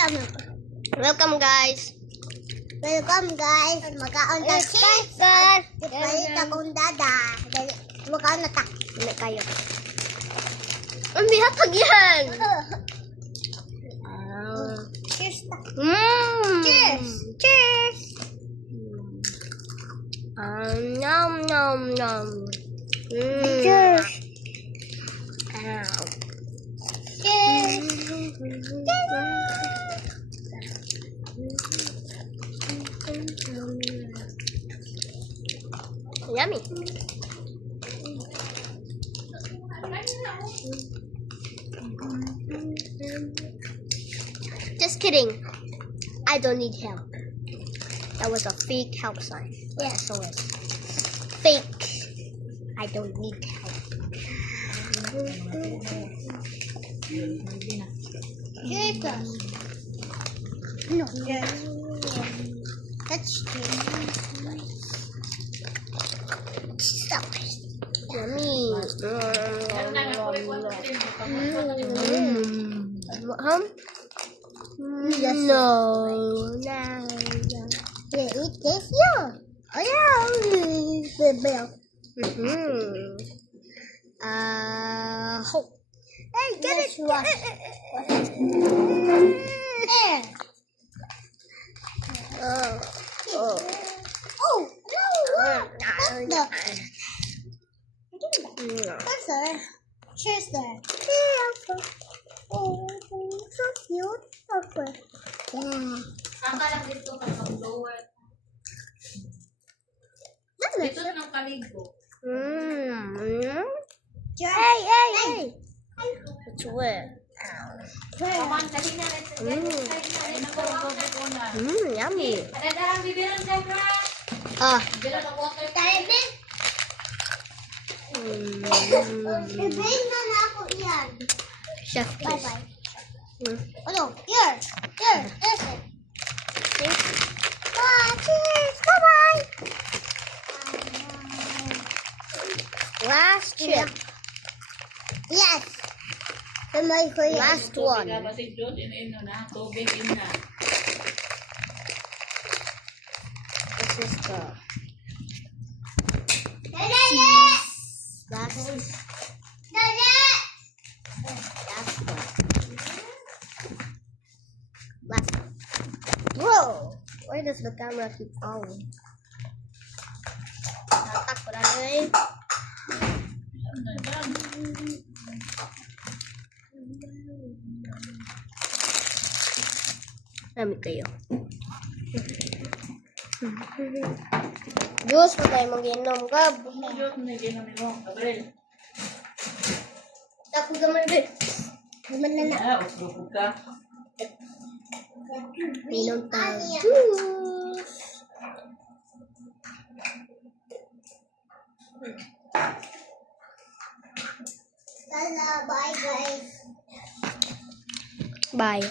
Welcome guys. Welcome guys. Magkaon ta cheese. Palit akong dada. Magkaon na ta. Hindi kayo. Ang bihatag yan. Cheers ta. Cheers. Cheers. Nom nom nom. Cheers. Ow. Cheers. Yummy. Just kidding. I don't need help. That was a fake help sign. Yeah. SOS. Fake. I don't need help. Cheers. No. Cheers. That's cheers. Stop. Yummy. Hum? Yes. No. Yeah, eat this. Yeah. Oh yeah. Bell. Hope. Hey, get it. There. Oh. Oh, no. What's there? Cheers there. Oh, so cute. Okay. Lang dito kapag lower. Dito na ng kaligo. Hey. It's wet. Paman, dali na. Yummy. Ada-ada bibiran dyan, bro. Bibiran ng water. Tayo, Ibig na ako yan. Chef kiss. Bye-bye. Ano? Here. Listen. Bye. Cheers. Bye-bye. Last chip. Yes. Kamay ko yan. Last one. Basig doon, in na. Tubig in na. This is the Dali! last one. Last one. Whoa! Where does the camera keep falling? Natak ko na rin. Dami kayo. Juice pa tayo mag-inom, Gab. Diyos, naginom mo. Gabriel. Ako gaman rin. Naman na. Usbukog ka. Inom tayo. Juice. Bye guys. Bye.